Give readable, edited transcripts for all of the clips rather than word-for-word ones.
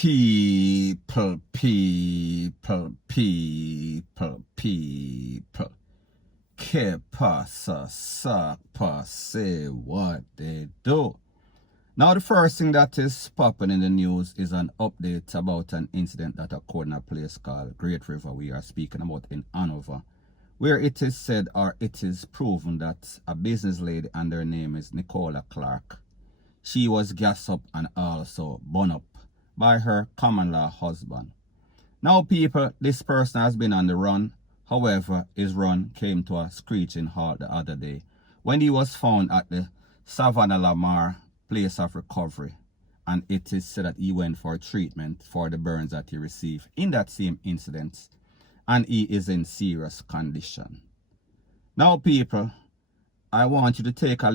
People. Que pasa, sac, say what they do. Now the first thing that is popping in the news is an update about an incident that occurred in a place called Great River we are speaking about in Hanover, where it is said or it is proven that a business lady, and her name is Nicola Clark, she was gassed up and also burned up by her common law husband. Now people, this person has been on the run. However, his run came to a screeching halt the other day when he was found at the Savannah Lamar place of recovery, and it is said that he went for treatment for the burns that he received in that same incident, and he is in serious condition. Now people, I want you to take a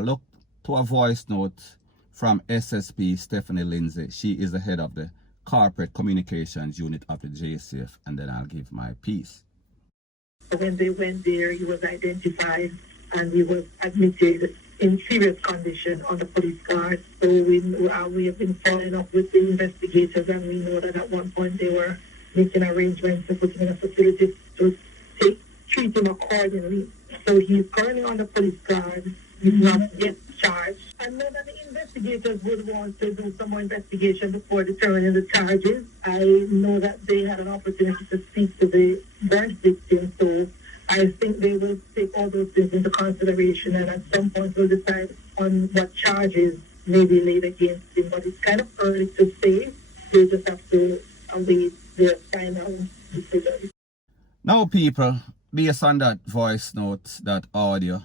look to a voice note from SSP Stephanie Lindsay. She is the head of the corporate communications unit of the JCF, and then I'll give my piece. When they went there, he was identified and he was admitted in serious condition on the police guard. So we have been following up with the investigators, and we know that at one point they were making arrangements to put him in a facility to treat him accordingly. So he's currently on the police guard. He's not yet charged. I know that the investigators would want to do some more investigation before determining the charges. I know that they had an opportunity to speak to the burn victim, so I think they will take all those things into consideration, and at some point will decide on what charges may be laid against him. But it's kind of early to say. They just have to await their final decision. Now people, based on that voice note, that audio,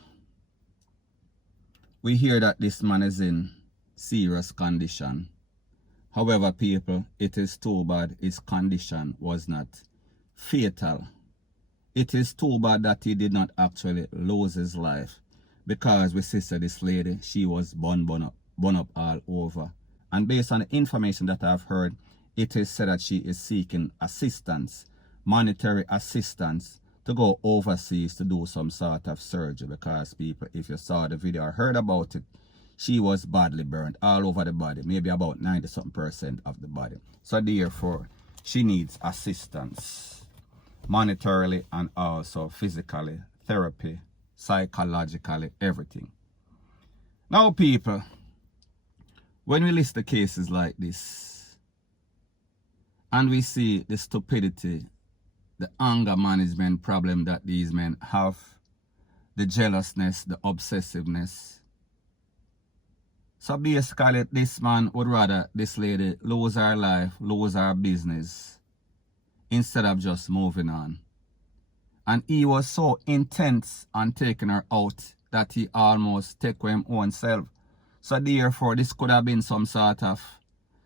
we hear that this man is in serious condition. However, people, it is too bad his condition was not fatal. It is too bad that he did not actually lose his life, because we see this lady, she was burned up all over. And based on the information that I've heard, it is said that she is seeking assistance, monetary assistance, to go overseas to do some sort of surgery, because people, if you saw the video or heard about it, she was badly burned all over the body, maybe about 90% of the body. So therefore, she needs assistance, monetarily and also physically, therapy, psychologically, everything. Now people, when we list the cases like this, and we see the stupidity, the anger management problem that these men have, the jealousness, the obsessiveness. So basically, this man would rather this lady lose her life, lose her business, instead of just moving on. And he was so intense on taking her out that he almost took him own self. So therefore, this could have been some sort of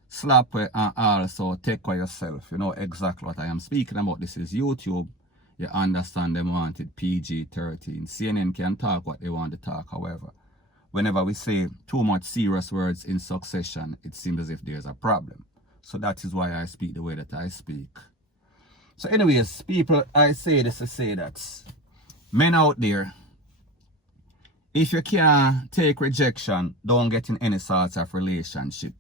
slap and also take for yourself. You know exactly what I am speaking about. This is YouTube. You understand them wanted PG-13. CNN can talk what they want to talk. However, whenever we say too much serious words in succession, it seems as if there's a problem. So that is why I speak the way that I speak. So anyways, people, I say this to say that men out there, if you can't take rejection, don't get in any sort of relationship.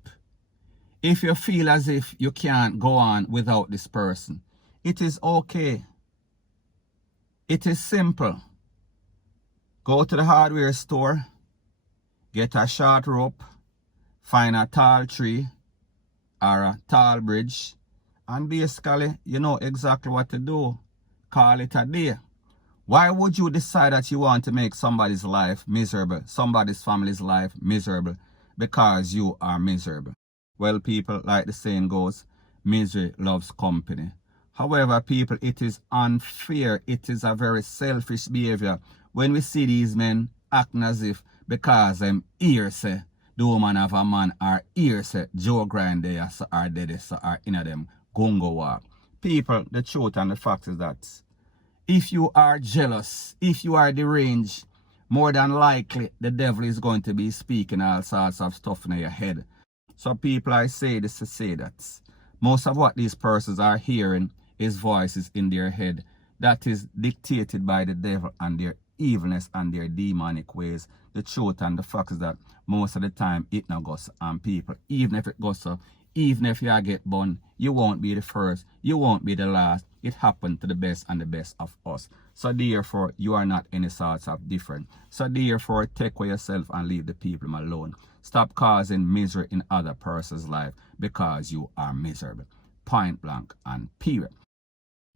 If you feel as if you can't go on without this person, it is okay. It is simple. Go to the hardware store, get a short rope, find a tall tree or a tall bridge, and basically you know exactly what to do. Call it a day. Why would you decide that you want to make somebody's life miserable, somebody's family's life miserable, because you are miserable? Well, people, like the saying goes, misery loves company. However, people, it is unfair. It is a very selfish behavior when we see these men acting as if because them ear say the woman have a man, or ear say Joe grind there or dead or in them gungo walk. People, the truth and the fact is that if you are jealous, if you are deranged, more than likely the devil is going to be speaking all sorts of stuff in your head. So people, I say this to say that most of what these persons are hearing is voices in their head that is dictated by the devil and their evilness and their demonic ways. The truth and the fact is that most of the time it not goes on people. Even if it goes so, even if you get burned, you won't be the first, you won't be the last. It happened to the best and the best of us. So therefore, you are not any sorts of different. So therefore, take away yourself and leave the people alone. Stop causing misery in other person's life because you are miserable. Point blank and period.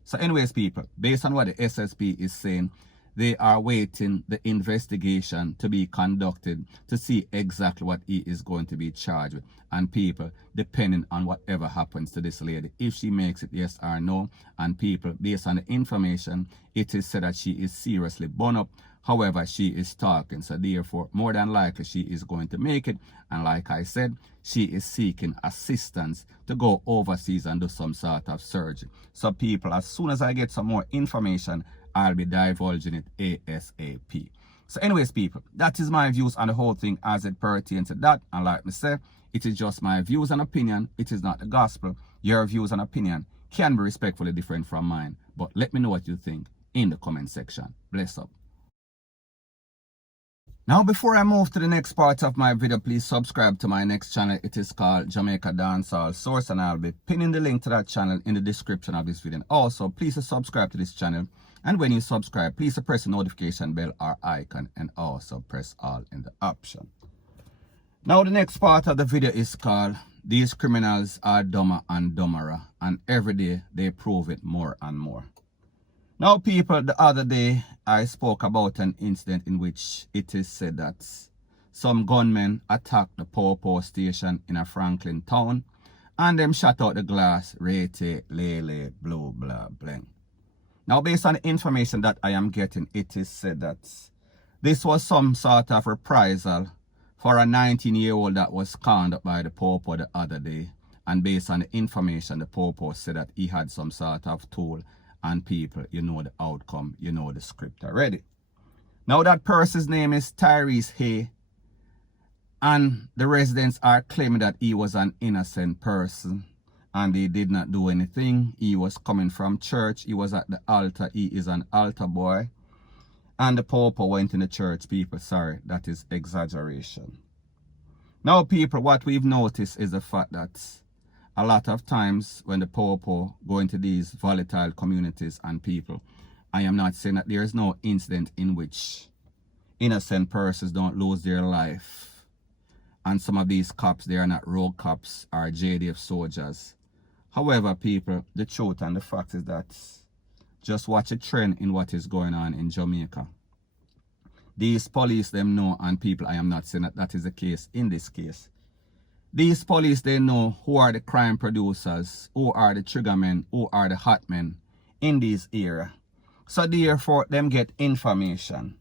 So anyways, people, based on what the SSP is saying, they are waiting the investigation to be conducted to see exactly what he is going to be charged with. And people, depending on whatever happens to this lady, if she makes it yes or no, and people, based on the information, it is said that she is seriously burned up. However, she is talking, so therefore, more than likely, she is going to make it. And like I said, she is seeking assistance to go overseas and do some sort of surgery. So people, as soon as I get some more information, I'll be divulging it ASAP. So anyways, people, that is my views on the whole thing as it pertains to that. And like me say, it is just my views and opinion. It is not the gospel. Your views and opinion can be respectfully different from mine. But let me know what you think in the comment section. Bless up. Now, before I move to the next part of my video, please subscribe to my next channel. It is called Jamaica Dancehall Source, and I'll be pinning the link to that channel in the description of this video. Also, please subscribe to this channel. And when you subscribe, please press the notification bell or icon, and also press all in the option. Now, the next part of the video is called These Criminals Are Dumber and Dumberer, and every day they prove it more and more. Now, people, the other day I spoke about an incident in which it is said that some gunmen attacked the Popo station in a Franklin town and them shot out the glass, REPR0BLEM. Now, based on the information that I am getting, it is said that this was some sort of reprisal for a 19-year-old that was conned up by the Popo the other day. And based on the information, the Popo said that he had some sort of tool. And people, you know the outcome, you know the script already. Now that person's name is TYRE, and the residents are claiming that he was an innocent person and he did not do anything. He was coming from church, he was at the altar, he is an altar boy. And the Popo went in the church. People, sorry, that is exaggeration. Now people, what we've noticed is the fact that a lot of times when the Popo go into these volatile communities and people, I am not saying that there is no incident in which innocent persons don't lose their life. And some of these cops, they are not rogue cops or JDF soldiers. However, people, the truth and the fact is that just watch a trend in what is going on in Jamaica. These police, them know, and people, I am not saying that that is the case in this case. These police, they know who are the crime producers, who are the triggermen, who are the hot men in this area. So therefore, them get information.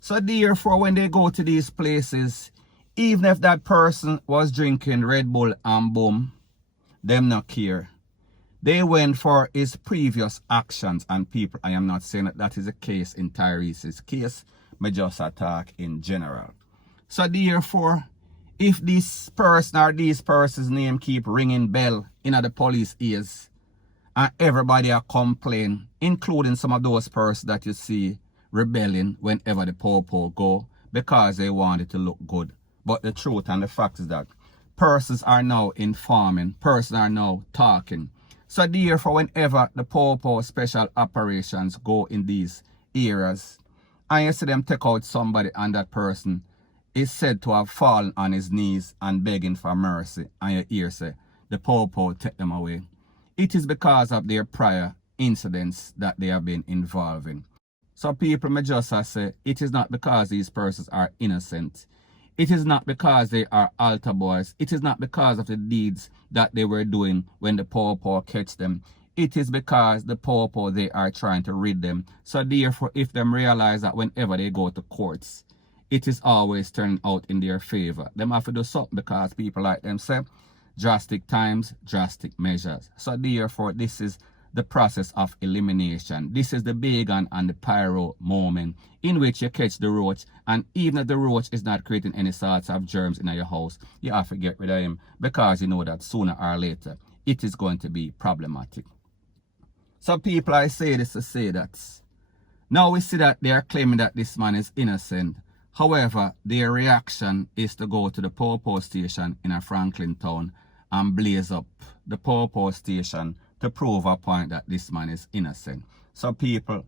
So therefore, when they go to these places, even if that person was drinking Red Bull and boom, them not care. They went for his previous actions, and people, I am not saying that that is the case in TYRE's case, but just attack in general. So therefore, if this person or these persons' name keep ringing bell in the police ears, and everybody are complaining, including some of those persons that you see rebelling whenever the Popo go, because they want it to look good. But the truth and the fact is that persons are now informing, persons are now talking. So therefore, whenever the Popo special operations go in these areas, and you see them take out somebody and that person is said to have fallen on his knees and begging for mercy, and you hear say, the Popo take them away. It is because of their prior incidents that they have been involved in. So people may just say, it is not because these persons are innocent. It is not because they are altar boys. It is not because of the deeds that they were doing when the Popo catch them. It is because the Popo, they are trying to rid them. So therefore, if them realize that whenever they go to courts, it is always turning out in their favor. Them have to do something because people like them say, drastic times, drastic measures. So therefore, this is the process of elimination. This is the bacon and the pyro moment in which you catch the roach, and even if the roach is not creating any sorts of germs in your house, you have to get rid of him because you know that sooner or later it is going to be problematic. So people, I say this to say that now we see that they are claiming that this man is innocent. However, their reaction is to go to the Popo station in a Franklin town and blaze up the power station to prove a point that this man is innocent. So people,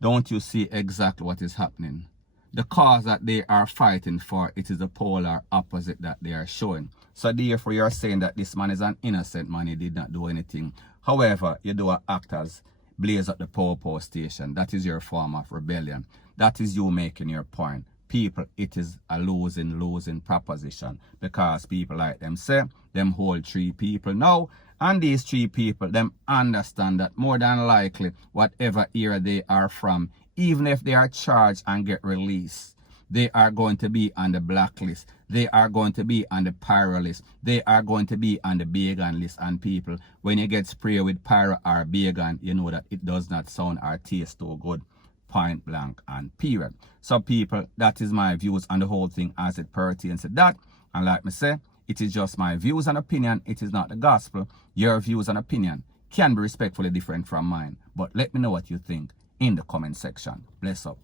don't you see exactly what is happening? The cause that they are fighting for, it is the polar opposite that they are showing. So therefore you're saying that this man is an innocent man, he did not do anything. However, you do act as blaze up the power station. That is your form of rebellion. That is you making your point. People, it is a losing proposition, because people like them say, them hold 3 people now, and these 3 people, them understand that more than likely, whatever era they are from, even if they are charged and get released, they are going to be on the blacklist. They are going to be on the PIRE list. They are going to be on the Began list. And people, when you get sprayed with PIRE or Began, you know that it does not sound or taste too good. Point blank and period. So people, that is my views on the whole thing as it pertains to that. And like me say, it is just my views and opinion. It is not the gospel. Your views and opinion can be respectfully different from mine. But let me know what you think in the comment section. Bless up.